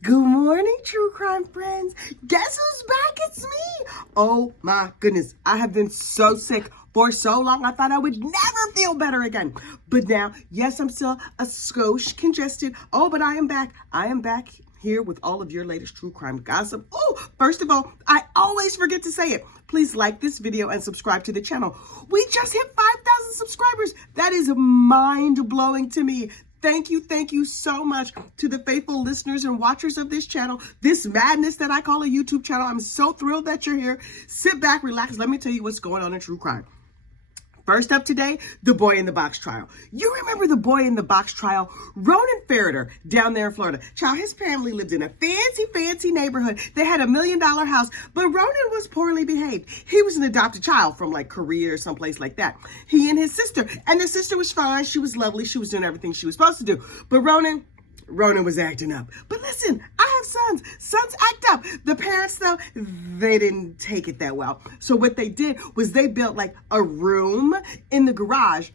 Good morning, true crime friends. Guess who's back? It's me. Oh my goodness. I have been so sick for so long. I thought I would never feel better again. But now, yes, I'm still a skosh congested. Oh, but I am back. I am back here with all of your latest true crime gossip. Oh, first of all, I always forget to say it. Please like this video and subscribe to the channel. We just hit 5,000 subscribers. That is mind-blowing to me. Thank you so much to the faithful listeners and watchers of this channel, this madness that I call a YouTube channel. I'm so thrilled that you're here. Sit back, relax. Let me tell you what's going on in true crime. First up today, the boy in the box trial. You remember the boy in the box trial? Ronan Ferriter down there in Florida. Child, his family lived in a fancy neighborhood. They had $1 million house, but Ronan was poorly behaved. He was an adopted child from like Korea or someplace like that. He and his sister, and the sister was fine. She was lovely. She was doing everything she was supposed to do. But Ronan was acting up. But listen, I have sons. Sons act up. The parents, though, they didn't take it that well. So what they did was they built like a room in the garage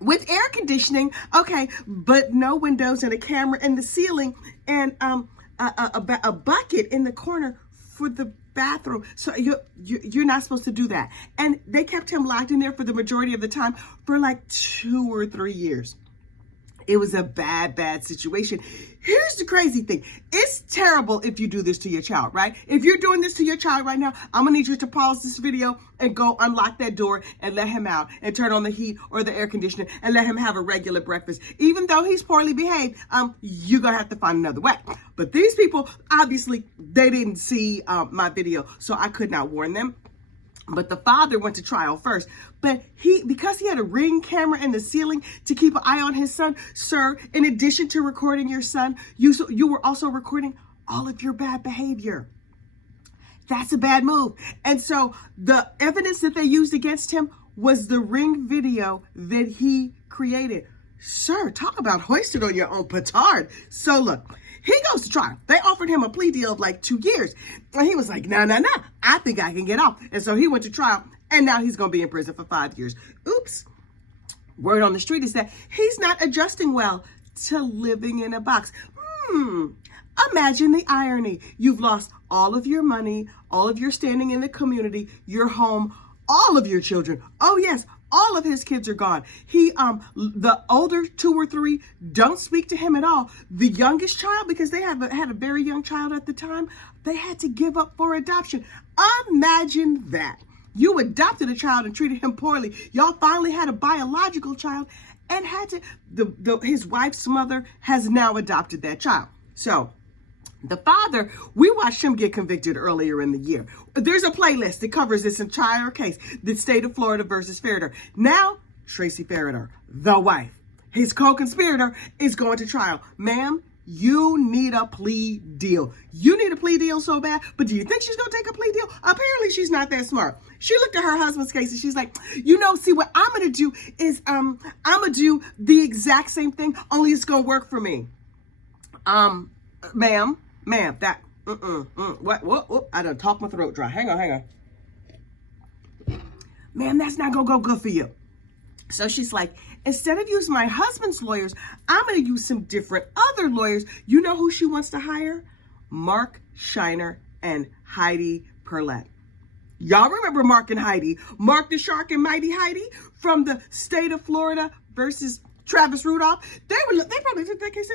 with air conditioning, okay, but no windows and a camera in the ceiling and a bucket in the corner for the bathroom. So you're not supposed to do that. And they kept him locked in there for the majority of the time for like 2 or 3 years. It was a bad situation. Here's the crazy thing. It's terrible if you do this to your child, right? If you're doing this to your child right now, I'm gonna need you to pause this video and go unlock that door and let him out and turn on the heat or the air conditioner and let him have a regular breakfast. Even though he's poorly behaved, you're gonna have to find another way. But these people, obviously, they didn't see my video, so I could not warn them. But the father went to trial first. But because he had a Ring camera in the ceiling to keep an eye on his son, sir, in addition to recording your son, you were also recording all of your bad behavior. That's a bad move. And so the evidence that they used against him was the Ring video that he created. Sir, talk about hoisted on your own petard. So look, he goes to trial. They offered him a plea deal of like 2 years. And he was like, nah, I think I can get off. And so he went to trial, and now he's going to be in prison for 5 years. Oops. Word on the street is that he's not adjusting well to living in a box. Imagine the irony. You've lost all of your money, all of your standing in the community, your home, all of your children. Oh, yes. All of his kids are gone. The older 2 or 3 don't speak to him at all. The youngest child, because they had a very young child at the time, they had to give up for adoption. Imagine that. You adopted a child and treated him poorly. Y'all finally had a biological child and had to, his wife's mother has now adopted that child. So the father, we watched him get convicted earlier in the year. There's a playlist that covers this entire case, the state of Florida versus Ferriter. Now, Tracy Ferriter, the wife, his co-conspirator, is going to trial. Ma'am, you need a plea deal. You need a plea deal so bad, but do you think she's going to take a plea deal? Apparently, she's not that smart. She looked at her husband's case and she's like, see, what I'm going to do is I'm going to do the exact same thing, only it's going to work for me. Ma'am, that, what, I done talked my throat dry. Hang on. Ma'am, that's not gonna go good for you. So she's like, instead of using my husband's lawyers, I'm gonna use some different other lawyers. You know who she wants to hire? Mark Shiner and Heidi Perlette. Y'all remember Mark and Heidi? Mark the Shark and Mighty Heidi from the state of Florida versus Travis Rudolph. They probably took that case.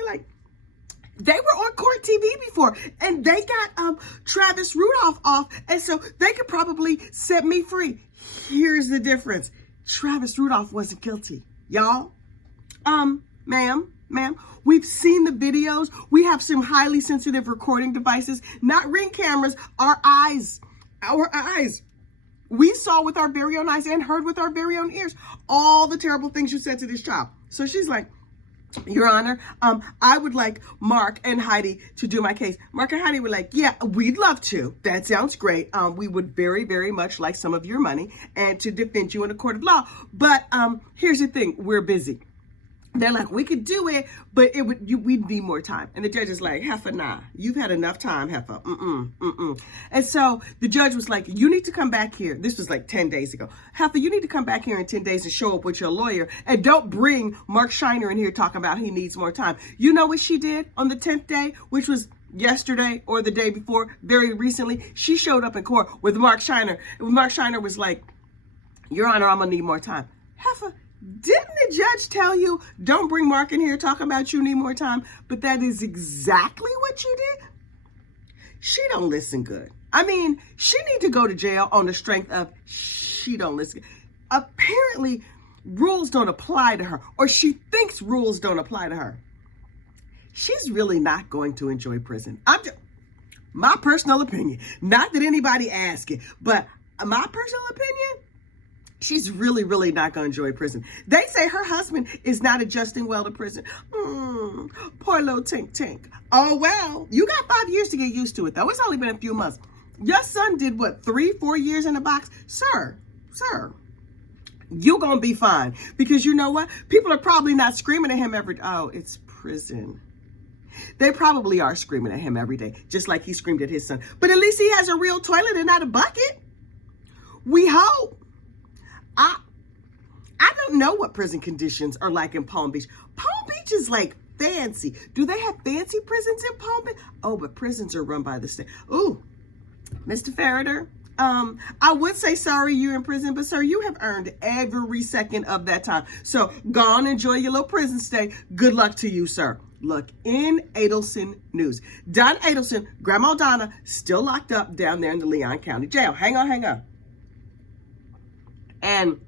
They were on court TV before, and they got Travis Rudolph off, and so they could probably set me free. Here's the difference. Travis Rudolph wasn't guilty. Y'all, ma'am, we've seen the videos. We have some highly sensitive recording devices, not Ring cameras, our eyes. We saw with our very own eyes and heard with our very own ears all the terrible things you said to this child. So she's like, Your Honor, I would like Mark and Heidi to do my case. Mark and Heidi were like, yeah, we'd love to. That sounds great. We would very much like some of your money and to defend you in a court of law. But here's the thing, we're busy. They're like, we could do it, but we'd need more time. And the judge is like, Heifer, nah, you've had enough time, Heifer. And so the judge was like, you need to come back here. This was like 10 days ago. Heifer, you need to come back here in 10 days and show up with your lawyer. And don't bring Mark Shiner in here talking about he needs more time. You know what she did on the 10th day, which was yesterday or the day before, very recently, she showed up in court with Mark Shiner. Mark Shiner was like, Your Honor, I'm going to need more time. Heifer, didn't the judge tell you, don't bring Mark in here talking about you need more time? But that is exactly what you did. She don't listen good. I mean, she need to go to jail on the strength of she don't listen. Apparently, rules don't apply to her, or she thinks rules don't apply to her. She's really not going to enjoy prison. My personal opinion, not that anybody asked it, but my personal opinion, she's really, really not going to enjoy prison. They say her husband is not adjusting well to prison. Poor little Tink. Oh, well, you got 5 years to get used to it, though. It's only been a few months. Your son did, what, 3-4 years in the box? Sir, you're going to be fine. Because you know what? People are probably not screaming at him it's prison. They probably are screaming at him every day, just like he screamed at his son. But at least he has a real toilet and not a bucket. We hope. I don't know what prison conditions are like in Palm Beach. Palm Beach is like fancy. Do they have fancy prisons in Palm Beach? Oh, but prisons are run by the state. Ooh, Mr. Ferriter, I would say sorry you're in prison, but sir, you have earned every second of that time. So go on, enjoy your little prison stay. Good luck to you, sir. Look, in Adelson news, Don Adelson, Grandma Donna, still locked up down there in the Leon County Jail. Hang on. And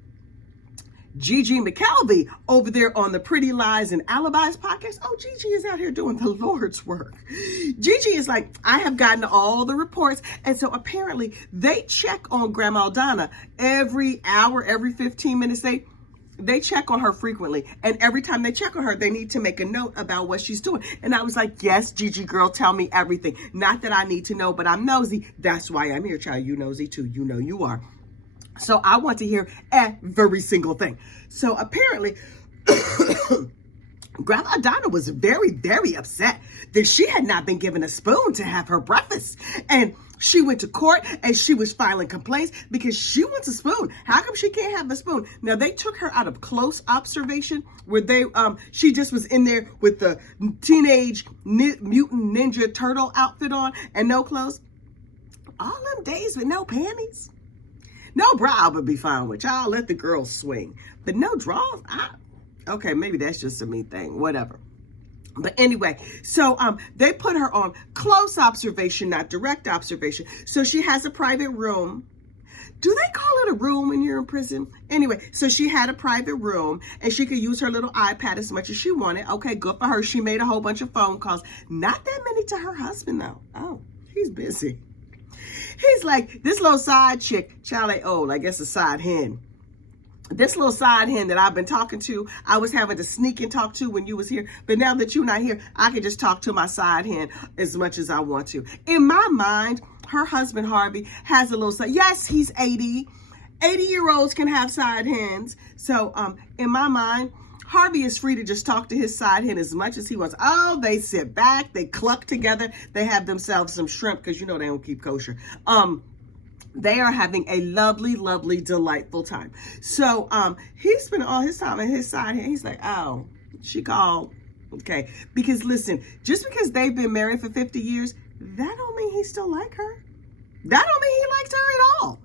Gigi McKelvey over there on the Pretty Lies and Alibis podcast. Oh, Gigi is out here doing the Lord's work. Gigi is like, I have gotten all the reports. And so apparently they check on Grandma Donna every hour, every 15 minutes. They check on her frequently. And every time they check on her, they need to make a note about what she's doing. And I was like, yes, Gigi girl, tell me everything. Not that I need to know, but I'm nosy. That's why I'm here, child. You nosy too. You know you are. So I want to hear every single thing. So apparently, Grandma Donna was very, very upset that she had not been given a spoon to have her breakfast. And she went to court and she was filing complaints because she wants a spoon. How come she can't have a spoon? Now, they took her out of close observation where she just was in there with the teenage mutant ninja turtle outfit on and no clothes. All them days with no panties. No bra would be fine with y'all. Let the girls swing. But no drawers? Okay, maybe that's just a me thing. Whatever. But anyway, so they put her on close observation, not direct observation. So she has a private room. Do they call it a room when you're in prison? Anyway, so she had a private room and she could use her little iPad as much as she wanted. Okay, good for her. She made a whole bunch of phone calls. Not that many to her husband, though. Oh, he's busy. He's like, this little side chick, Charlie, I guess a side hen. This little side hen that I've been talking to, I was having to sneak and talk to when you was here. But now that you're not here, I can just talk to my side hen as much as I want to. In my mind, her husband, Harvey, has a little side. Yes, he's 80. 80-year-olds can have side hens. So in my mind, Harvey is free to just talk to his side hen as much as he wants. Oh, they sit back, they cluck together, they have themselves some shrimp because you know they don't keep kosher. They are having a lovely, lovely, delightful time. So he's spending all his time at his side hen. He's like, oh, she called. Okay, because listen, just because they've been married for 50 years, that don't mean he still like her. That don't mean he likes her at all.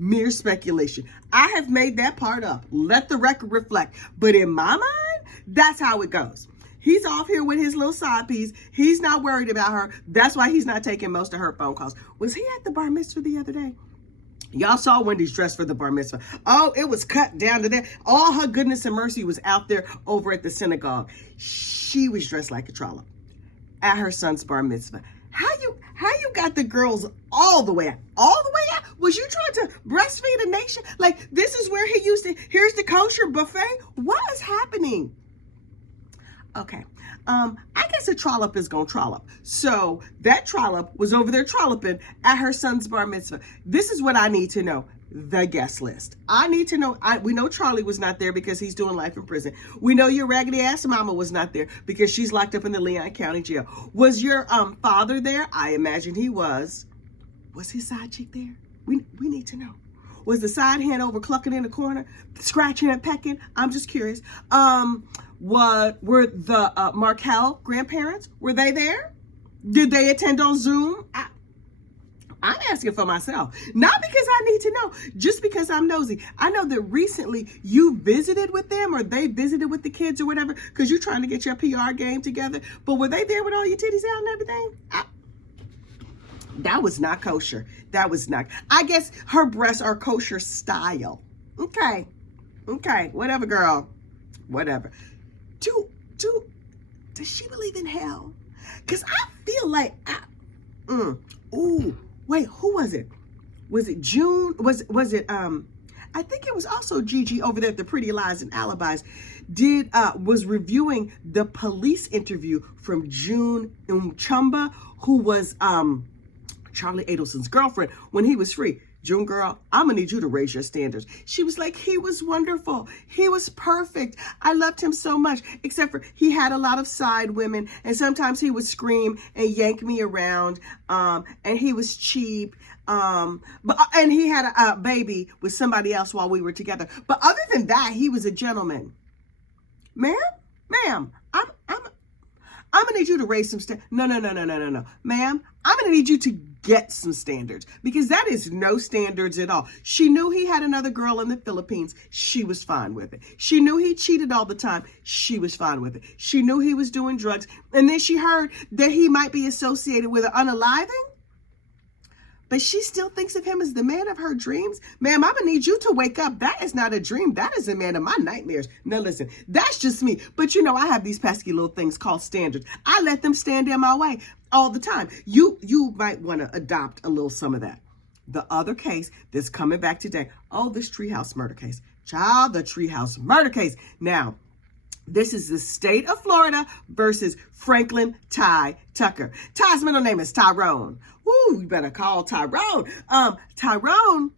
Mere speculation. I have made that part up. Let the record reflect. But in my mind, that's how it goes. He's off here with his little side piece. He's not worried about her. That's why he's not taking most of her phone calls. Was he at the bar mitzvah the other day? Y'all saw Wendy's dress for the bar mitzvah. Oh, it was cut down to that. All her goodness and mercy was out there over at the synagogue. She was dressed like a trollop at her son's bar mitzvah. How you got the girls all the way out? All the way out? Was you trying to breastfeed a nation? Like, this is where he used to, here's the kosher buffet? What is happening? Okay, I guess a trollop is gonna trollop. So that trollop was over there trolloping at her son's bar mitzvah. This is what I need to know. The guest list. I need to know. We know Charlie was not there because he's doing life in prison. We know your raggedy ass mama was not there because she's locked up in the Leon County Jail. Was your father there? I imagine he was. Was his side chick there? We need to know. Was the side hand over clucking in the corner, scratching and pecking? I'm just curious. Were the Markel grandparents, were they there? Did they attend on Zoom? I'm asking for myself, not because I need to know, just because I'm nosy. I know that recently you visited with them, or they visited with the kids or whatever, because you're trying to get your PR game together. But were they there with all your titties out and everything? That was not kosher. That was not. I guess her breasts are kosher style. Okay, whatever, girl, whatever. Does she believe in hell? Because I feel like, wait, who was it? Was it June? Was it, I think it was also Gigi over there at the Pretty Lies and Alibis, was reviewing the police interview from June Chumba, who was, Charlie Adelson's girlfriend when he was free. June girl, I'm gonna need you to raise your standards. She was like, he was wonderful. He was perfect. I loved him so much, except for he had a lot of side women, and sometimes he would scream and yank me around, and he was cheap, and he had a baby with somebody else while we were together. But other than that, he was a gentleman. Ma'am, I'm gonna need you to raise some standards. No. Ma'am, I'm gonna need you to get some standards, because that is no standards at all. She knew he had another girl in the Philippines. She was fine with it. She knew he cheated all the time. She was fine with it. She knew he was doing drugs. And then she heard that he might be associated with an unaliving. But she still thinks of him as the man of her dreams. Ma'am, I'm going to need you to wake up. That is not a dream. That is a man of my nightmares. Now, listen, that's just me. But you know, I have these pesky little things called standards. I let them stand in my way all the time. You might want to adopt a little some of that. The other case that's coming back today. Oh, this Treehouse murder case. Child, the Treehouse murder case. Now, this is the state of Florida versus Franklin Ty Tucker. Ty's middle name is Tyrone. Woo, you better call Tyrone. Tyrone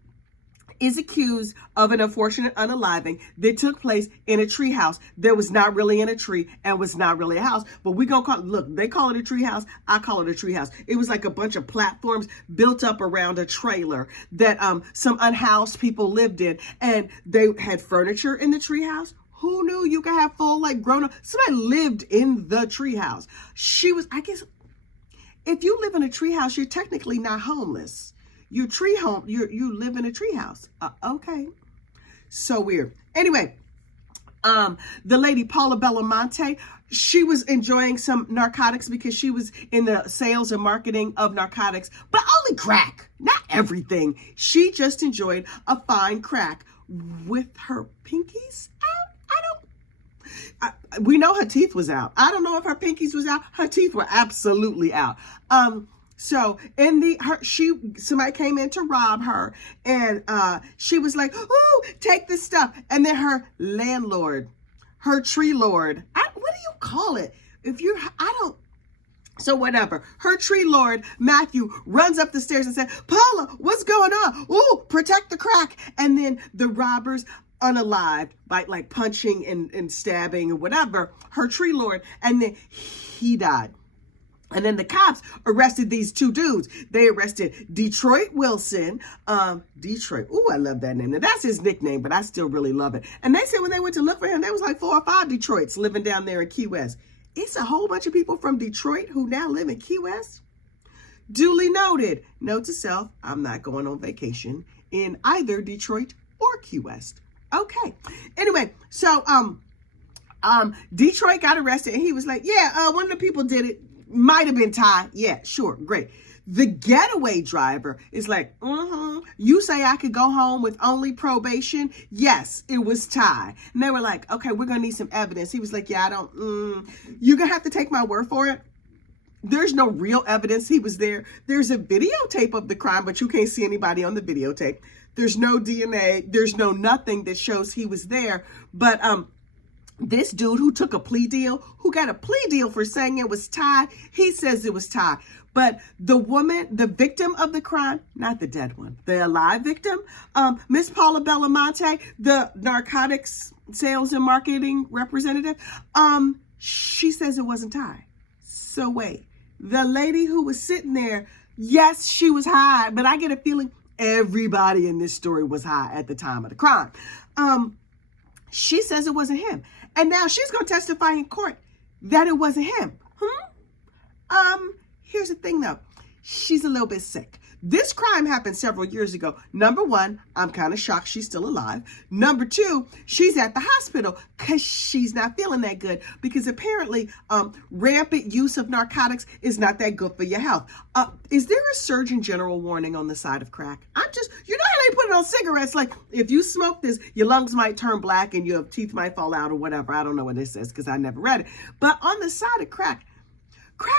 is accused of an unfortunate unaliving that took place in a tree house that was not really in a tree and was not really a house. But we gonna call it, look, they call it a tree house. I call it a tree house. It was like a bunch of platforms built up around a trailer that some unhoused people lived in, and they had furniture in the tree house. Who knew you could have full, like, grown up? Somebody lived in the treehouse. She was, I guess, if you live in a treehouse, you're technically not homeless. You live in a treehouse. Okay. So weird. Anyway, the lady Paula Belamonte, she was enjoying some narcotics because she was in the sales and marketing of narcotics, but only crack, not everything. She just enjoyed a fine crack with her pinkies out. We know her teeth was out. I don't know if her pinkies was out. Her teeth were absolutely out. So somebody came in to rob her, and she was like, "Ooh, take this stuff." And then her landlord, her tree lord, what do you call it? So whatever. Her tree lord, Matthew, runs up the stairs and said, "Paula, what's going on? Ooh, protect the crack." And then the robbers, unalived, by like punching and stabbing and whatever, her tree lord, and then he died. And then the cops arrested these two dudes. They arrested Detroit Wilson. Detroit. Ooh, I love that name. Now, that's his nickname, but I still really love it. And they said when they went to look for him, there was like 4 or 5 Detroits living down there in Key West. It's a whole bunch of people from Detroit who now live in Key West. Duly noted. Note to self, I'm not going on vacation in either Detroit or Key West. Okay. Anyway, so Detroit got arrested, and he was like, yeah, one of the people did it. Might have been Ty. Yeah, sure, great. The getaway driver is like, you say I could go home with only probation? Yes, it was Ty. And they were like, okay, we're gonna need some evidence. He was like, yeah, you're gonna have to take my word for it. There's no real evidence he was there. There's a videotape of the crime, but you can't see anybody on the videotape. There's no DNA. There's no nothing that shows he was there. But this dude who took a plea deal, who got a plea deal for saying it was Ty, he says it was Ty. But the woman, the victim of the crime, not the dead one, the alive victim, Miss Paula Belamonte, the narcotics sales and marketing representative, she says it wasn't Ty. So wait, the lady who was sitting there, yes, she was high, but I get a feeling everybody in this story was high at the time of the crime. She says it wasn't him. And now she's going to testify in court that it wasn't him. Here's the thing though. She's a little bit sick. This crime happened several years ago. Number one, I'm kind of shocked she's still alive. Number two, she's at the hospital because she's not feeling that good because apparently rampant use of narcotics is not that good for your health. Is there a Surgeon General warning on the side of crack? You know how they put it on cigarettes? Like, if you smoke this, your lungs might turn black and your teeth might fall out or whatever. I don't know what it says because I never read it. But on the side of crack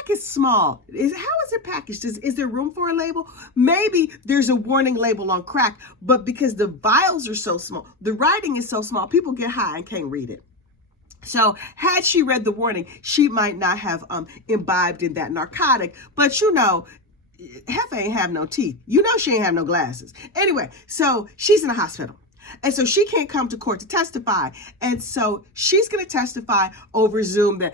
is small. How is it packaged? Is there room for a label? Maybe there's a warning label on crack, but because the vials are so small, the writing is so small, people get high and can't read it. So had she read the warning, she might not have imbibed in that narcotic. But you know, Heifer ain't have no teeth. You know she ain't have no glasses. Anyway, so she's in the hospital. And so she can't come to court to testify. And so she's going to testify over Zoom that,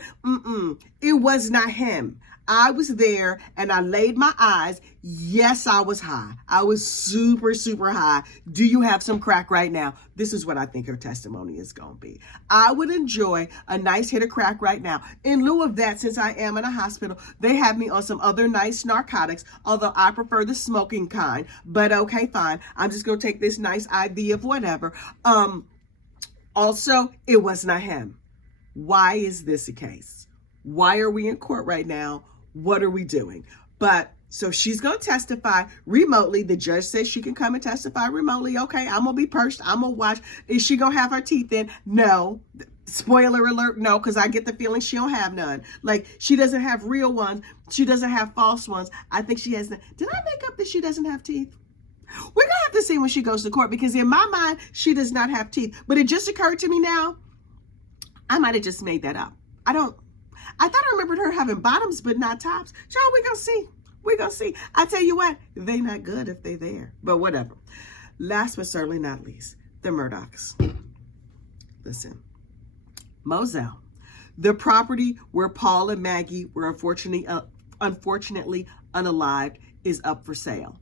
it was not him. I was there and I laid my eyes. Yes, I was high. I was super, super high. Do you have some crack right now? This is what I think her testimony is going to be. I would enjoy a nice hit of crack right now. In lieu of that, since I am in a hospital, they have me on some other nice narcotics, although I prefer the smoking kind. But okay, fine. I'm just going to take this nice IV of whatever. Also, it was not him. Why is this the case? Why are we in court right now? What are we doing? But so she's going to testify remotely. The judge says she can come and testify remotely. Okay, I'm going to be perched. I'm going to watch. Is she going to have her teeth in? No. Spoiler alert, no, because I get the feeling she don't have none. Like, she doesn't have real ones. She doesn't have false ones. I think she has. Did I make up that she doesn't have teeth? We're going to have to see when she goes to court because in my mind, she does not have teeth. But it just occurred to me now, I might have just made that up. I thought I remembered her having bottoms, but not tops. Y'all, we're going to see. We're going to see. I tell you what, they not good if they there. But whatever. Last but certainly not least, the Murdaughs. Listen, Moselle, the property where Paul and Maggie were unfortunately unalived, is up for sale.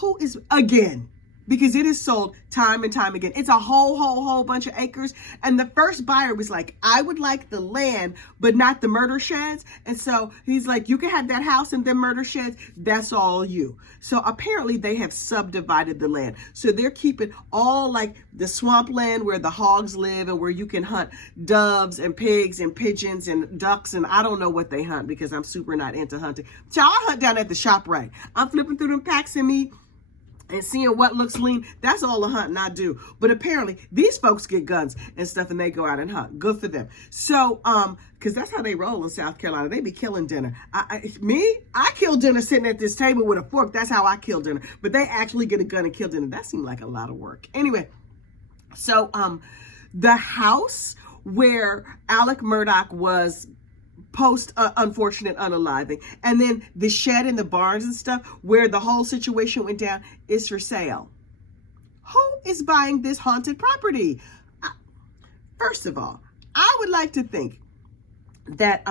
Who is, again, because it is sold time and time again. It's a whole bunch of acres. And the first buyer was like, I would like the land, but not the murder sheds. And so he's like, you can have that house and then murder sheds. That's all you. So apparently they have subdivided the land. So they're keeping all like the swampland where the hogs live and where you can hunt doves and pigs and pigeons and ducks. And I don't know what they hunt because I'm super not into hunting. So I hunt down at the shop, right? I'm flipping through them packs and meat and seeing what looks lean. That's all the hunting I do. But apparently these folks get guns and stuff and they go out and hunt. Good for them. So, because that's how they roll in South Carolina. They be killing dinner. I kill dinner sitting at this table with a fork. That's how I kill dinner. But they actually get a gun and kill dinner. That seemed like a lot of work. Anyway, so the house where Alec Murdaugh was post unfortunate unaliving, and then the shed and the barns and stuff where the whole situation went down is for sale. Who is buying this haunted property? First of all, I would like to think that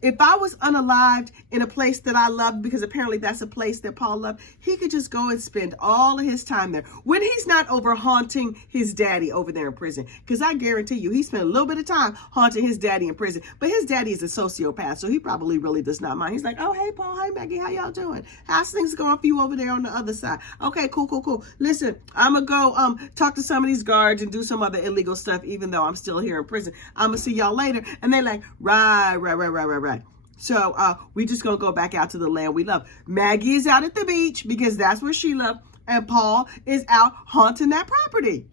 if I was unalived in a place that I loved, because apparently that's a place that Paul loved, he could just go and spend all of his time there when he's not over haunting his daddy over there in prison. Because I guarantee you, he spent a little bit of time haunting his daddy in prison. But his daddy is a sociopath, so he probably really does not mind. He's like, oh, hey, Paul, hey, Maggie, how y'all doing? How's things going for you over there on the other side? Okay, cool. Listen, I'm going to go talk to some of these guards and do some other illegal stuff, even though I'm still here in prison. I'm going to see y'all later. And they're like, Right. So we just gonna go back out to the land we love. Maggie is out at the beach because that's where she loved, and Paul is out haunting that property.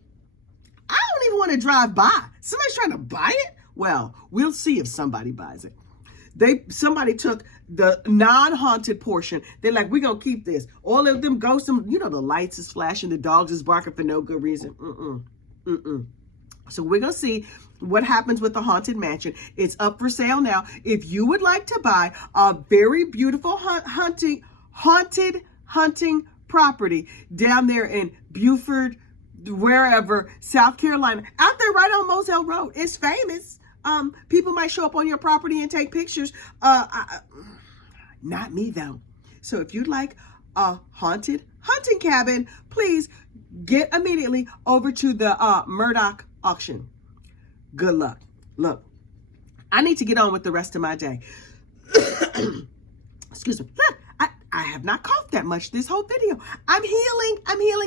I don't even want to drive by. Somebody's trying to buy it? Well, we'll see if somebody buys it. Somebody took the non-haunted portion. They're like, we're gonna keep this. All of them ghosts, the lights is flashing, the dogs is barking for no good reason. So we're gonna see what happens with the haunted mansion. It's up for sale now. If you would like to buy a very beautiful haunted hunting property down there in Beaufort, wherever, South Carolina, out there right on Moselle Road, it's famous. People might show up on your property and take pictures. Not me though. So if you'd like a haunted hunting cabin, please get immediately over to the Murdaugh auction. Good luck. Look, I need to get on with the rest of my day. Excuse me. Look, I have not coughed that much this whole video. I'm healing.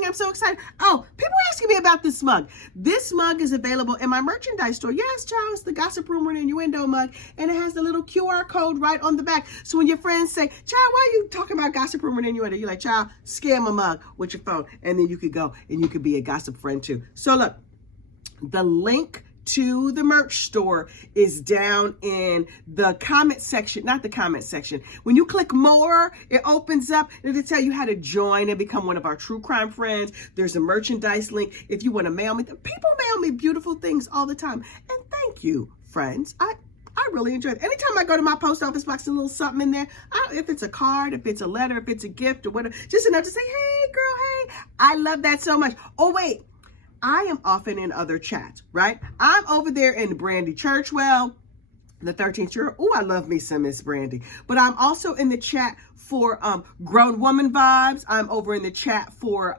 I'm so excited. Oh, people are asking me about this mug. This mug is available in my merchandise store. Yes, child, it's the Gossip Rumor and Innuendo mug, and it has the little QR code right on the back. So when your friends say, child, why are you talking about Gossip Rumor and Innuendo? You're like, child, scan my mug with your phone, and then you could go and you could be a gossip friend too. So look, the link to the merch store is down in the comment section, not the comment section. When you click more, it opens up and it'll tell you how to join and become one of our true crime friends. There's a merchandise link if you want to mail me. People mail me beautiful things all the time. And thank you, friends. I really enjoy it. Anytime I go to my post office box, a little something in there, if it's a card, if it's a letter, if it's a gift or whatever, just enough to say, hey, girl, hey. I love that so much. Oh, wait. I am often in other chats, right? I'm over there in Brandy Churchwell, the 13th year. Oh, I love me some Miss Brandy. But I'm also in the chat for Grown Woman Vibes. I'm over in the chat for,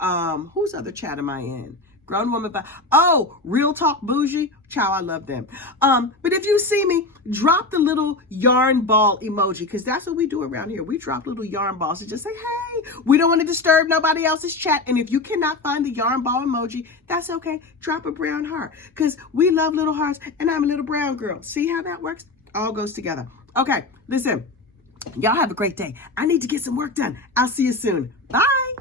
whose other chat am I in? Grown Woman Vibes. Oh, Real Talk Bougie. Chow, I love them. But if you see me, drop the little yarn ball emoji, because that's what we do around here. We drop little yarn balls and just say, hey, we don't want to disturb nobody else's chat. And if you cannot find the yarn ball emoji, that's okay. Drop a brown heart, because we love little hearts, and I'm a little brown girl. See how that works? All goes together. Okay, listen, y'all have a great day. I need to get some work done. I'll see you soon. Bye.